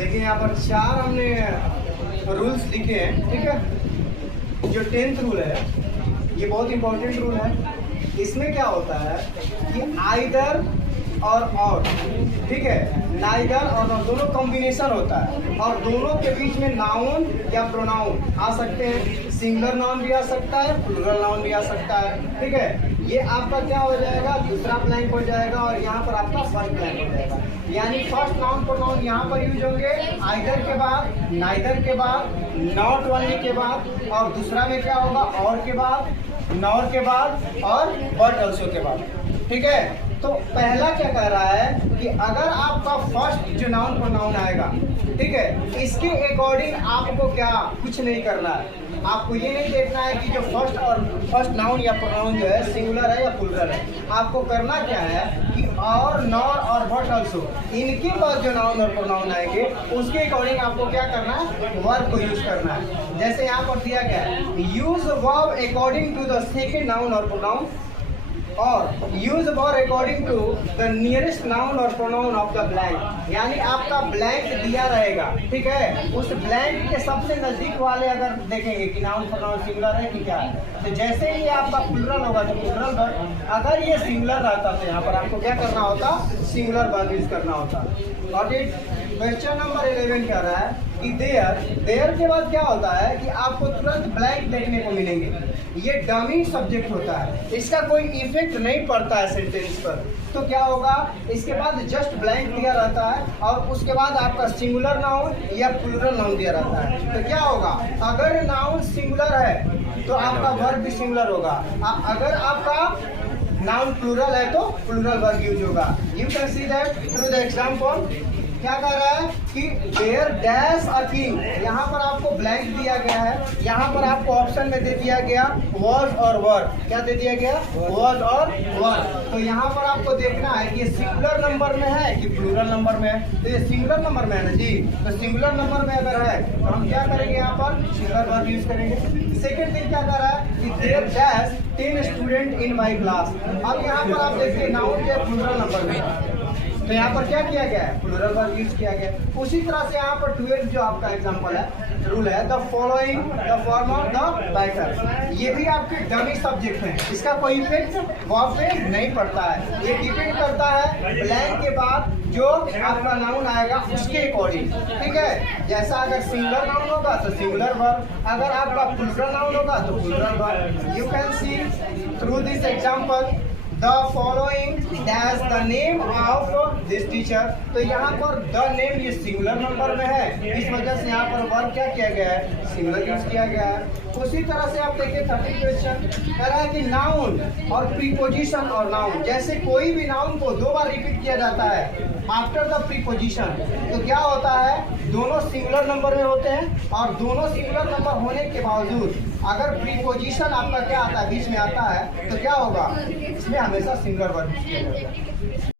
देखिए यहाँ पर 4 हमने रूल्स लिखे हैं, ठीक है। जो 10th रूल है ये बहुत इंपॉर्टेंट रूल है। इसमें क्या होता है कि आइदर और ठीक है, नाइदर और दोनों कॉम्बिनेशन होता है और दोनों के बीच में नाउन या प्रोनाउन आ सकते हैं। सिंगुलर नाउन भी आ सकता है, प्लूरल नाउन भी आ सकता है, ठीक है। ये आपका क्या हो जाएगा, दूसरा ब्लैंक हो जाएगा और यहाँ पर आपका फर्स्ट ब्लैंक हो जाएगा। यानी फर्स्ट नाउन प्रोनाउन यहाँ पर यूज होंगे आइदर के बाद, नाइदर के बाद, नॉट ओनली के बाद, और दूसरा में क्या होगा और के बाद, नॉर के बाद और बट ऑल्सो के बाद, ठीक है। तो पहला क्या कह रहा है कि अगर आपका फर्स्ट जो नाउन प्रोनाउन आएगा, ठीक है, इसके अकॉर्डिंग आपको क्या कुछ नहीं करना है। आपको ये नहीं देखना है कि जो फर्स्ट नाउन या प्रोनाउन जो है सिंगुलर है या प्लूरल है। आपको करना क्या है कि और, नॉर और बट ऑल्सो, इनके बाद जो नाउन और प्रोनाउन आएंगे उसके अकॉर्डिंग आपको क्या करना है, वर्ब को यूज करना है। जैसे यहाँ पर दिया गया है, use verb according to the second noun और प्रोनाउन, और use verb according to the nearest noun और प्रोनाउन ऑफ द ब्लैंक। यानी आपका ब्लैंक दिया रहेगा, ठीक है, उस ब्लैंक के सबसे नजदीक वाले अगर देखेंगे कि नाउन प्रोनाउन सिंगुलर है कि क्या है, तो जैसे ही आपका प्लूरल होगा तो प्लूरल वर्ब, अगर ये सिंगुलर रहता तो यहाँ पर आपको क्या करना होता, सिंगुलर वर्ब यूज करना होता। और ये क्वेश्चन नंबर 11 कह रहा है कि देयर के बाद क्या होता है कि आपको तुरंत ब्लैंक देखने को मिलेंगे। ये डमी सब्जेक्ट होता है, इसका कोई इफेक्ट नहीं पड़ता है सेंटेंस पर। तो क्या होगा, इसके बाद जस्ट ब्लैंक दिया रहता है और उसके बाद आपका सिंगुलर नाउन या प्लूरल नाउन दिया रहता है। तो क्या होगा, अगर नाउन सिंगुलर है तो आपका वर्ब भी सिंगुलर होगा, अगर आपका नाउन प्लूरल है तो प्लूरल वर्ब यूज होगा। You can see that through the example. क्या कह रहा है कि देयर डैश अ किंग, यहाँ पर आपको ब्लैंक दिया गया है, यहाँ पर आपको ऑप्शन में दे दिया गया वॉज और वर। क्या दे दिया गया, वॉज और वर। तो यहाँ पर आपको देखना है कि सिंगुलर नंबर में है कि प्लूरल नंबर में है। तो ये सिंगुलर नंबर में है ना जी, तो सिंगुलर नंबर में अगर है तो हम क्या करेंगे, यहाँ पर सिंगुलर वर्ब यूज करेंगे। सेकेंड थिंग क्या कर रहा है कि there dash 10 student in my class. अब यहाँ पर आप देखिए नाउन के प्लूरल नंबर में, तो यहाँ पर क्या किया गया है, प्लूरल वर्ब यूज किया गया। उसी तरह से यहाँ पर 12 जो आपका एग्जांपल है, रूल है, the following the former the better. ये भी आपके डमी सब्जेक्ट हैं, इसका कोई इफेक्ट वर्ब पे नहीं पड़ता है। ये डिपेंड करता है ब्लैंक के बाद जो आपका नाउन आएगा उसके अकॉर्डिंग, ठीक है। जैसा अगर सिंगुलर नाउन होगा तो सिंगुलर वर्ब, अगर आपका प्लूरल नाउन होगा तो plural verb. You can see through this example the following dash the name of this teacher. तो यहाँ पर द नेम ये सिंगुलर नंबर में है, इस वजह से यहाँ पर वर्ब क्या किया गया है, सिंगुलर यूज किया गया है। उसी तरह से आप देखिए 30 क्वेश्चन कह रहा है कि नाउन और प्रीपोजिशन और नाउन, जैसे कोई भी नाउन को 2 बार रिपीट किया जाता है आफ्टर द प्रीपोजिशन, तो क्या होता है, दोनों सिंगुलर नंबर में होते हैं और दोनों सिंगुलर नंबर होने के बावजूद अगर प्रीपोजिशन आपका क्या आता है, बीच में आता है, तो क्या होगा, इसमें हमेशा सिंगुलर वर्ब यूज किया जाता है।